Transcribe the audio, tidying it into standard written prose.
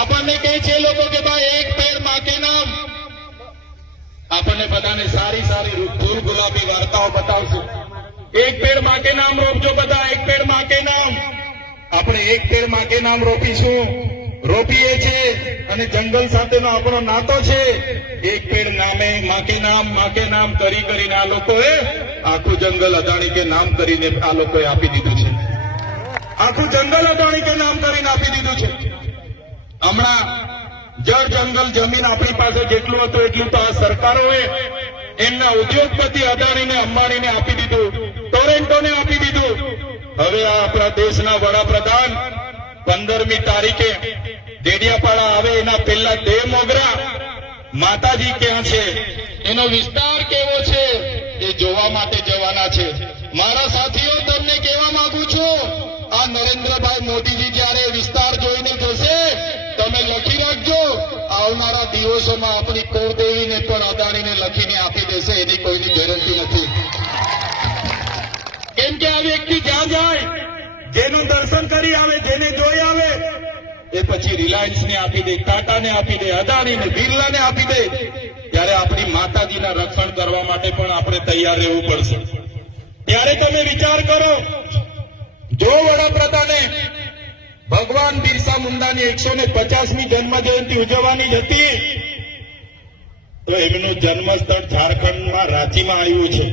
આપણને કહે છે લોકો કે ભાઈ એક પેડ માં કે નામ, આપણને બધાને સારી સારી ફૂલ ગુલાબી વાર્તાઓ બતાવશું. એક પેડ માં કે નામ રોપજો બધા, એક પેડ માં કે નામ. આપણે એક પેડ માં કે નામ રોપીશું, રોપીએ છે અને જંગલ સાથેનો આપણો નાતો છે. એક પેડ નામે માં કે નામ કરી કરીને આ લોકોએ આખું જંગલ અદાણી કે નામ કરીને આ લોકોએ આપી દીધું છે. આખું જંગલ અદાણી કે નામ કરીને આપી દીધું છે. હમણાં જળ જંગલ જમીન આપણી પાસે જેટલું હતું એટલું તો આ સરકારોએ એમના ઉદ્યોગપતિ અદાણીને અંબાણીને આપી દીધું, ટોરેન્ટોને આપી દીધું. હવે આ આપણા દેશના વડાપ્રધાન 15મી તારીખે ડેડિયાપાડા આવે એના પહેલા દેવ મોગરા માતાજી ક્યાં છે, એનો વિસ્તાર કેવો છે એ જોવા માટે જવાના છે. મારા સાથીઓ, તમને કહેવા માંગુ છું, આ નરેન્દ્રભાઈ મોદીજી જયારે વિસ્તાર જોઈને જશે, તમે લખી રાખજો, આવનારા દિવસોમાં આપણી કુળદેવીને પણ અદાણીને લખીને આપી દેશે, એની કોઈની ગેરંટી નથી. કેમ કે આ વ્યક્તિ જ્યાં જાય, જેનું દર્શન કરી આવે, જેને જોઈ આવે, એ પછી રિલાયન્સને આપી દે, ટાટાને આપી દે, અદાણીને, બિરલાને આપી દે. ત્યારે આપણી માતાજીના રક્ષણ કરવા માટે પણ આપણે તૈયાર રહેવું પડશે. ત્યારે તમે વિચાર કરો, જો વડાપ્રધાને ભગવાન બિરસા મુંડાની 150મી જન્મ જયંતિ ઉજવવાની જ હતી, તો એમનું જન્મસ્થળ ઝારખંડમાં રાંચીમાં આવ્યું છે.